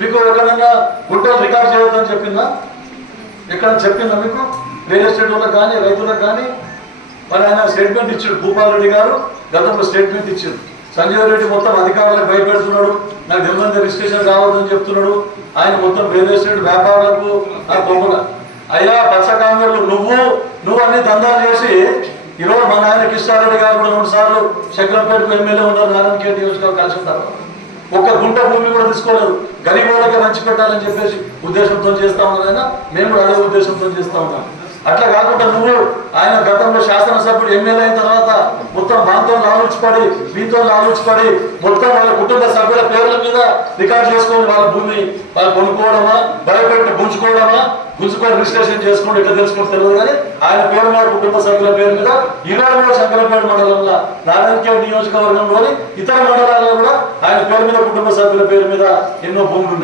మీకు ఎక్కడన్నా గుంటలు రికార్డ్ చేయొద్దని చెప్పిందా? ఎక్కడ చెప్పిందా మీకు? రియల్ ఎస్టేట్ వాళ్ళకి కానీ రైతులకు కానీ మరి ఆయన స్టేట్మెంట్ ఇచ్చాడు. భూపాల్ రెడ్డి గారు గతంలో స్టేట్మెంట్ ఇచ్చాడు. సంజీవ్ రెడ్డి మొత్తం అధికారులకు భయపెడుతున్నాడు, నాకు నిర్బంధ రిజిస్ట్రేషన్ కావద్దని చెప్తున్నాడు. ఆయన మొత్తం రియల్ ఎస్టేట్ వ్యాపారులకు అయ్యా పచ్చ కాంగ్రెస్లు నువ్వు అన్ని దందాలు చేసి ఈరోజు మా నాయన కిషారెడ్డి గారు కూడా 2 సార్లు శంకరంపేటకు ఎమ్మెల్యే ఉన్నారు. నారాయణ నియోజకవర్గం కలిసి ఉంటారు. ఒక్క గుంట భూమి కూడా తీసుకోలేదు. గరీబ్ వాళ్ళకి మంచి పెట్టాలని చెప్పేసి ఉద్దేశంతో చేస్తా ఉన్నారైనా, మేము కూడా అదే ఉద్దేశంతో చేస్తా ఉన్నాం. అట్లా కాకుండా నువ్వు ఆయన గతంలో శాసనసభ్యుడు ఎమ్మెల్యే అయిన తర్వాత మొత్తం దాంతో లాలుచిపడి మీతో లాలుచిపడి మొత్తం వాళ్ళ కుటుంబ సభ్యుల పేర్ల మీద రికార్డ్ చేసుకొని వాళ్ళ భూమి వాళ్ళు కొనుక్కోవడమా, భయపెట్టి గుంజుకొని రిజిస్ట్రేషన్ చేసుకోండి, ఎట్లా తెలుసుకుంటే తెలియదు. కానీ ఆయన పేరు మీద కుటుంబ సభ్యుల పేరు మీద ఈరోజు శంకరంపేట మండలంలో నారాయణ నియోజకవర్గంలోని ఇతర మండలాల్లో కూడా ఆయన పేరు మీద కుటుంబ సభ్యుల పేరు మీద ఎన్నో భూములు ఉన్నాయి.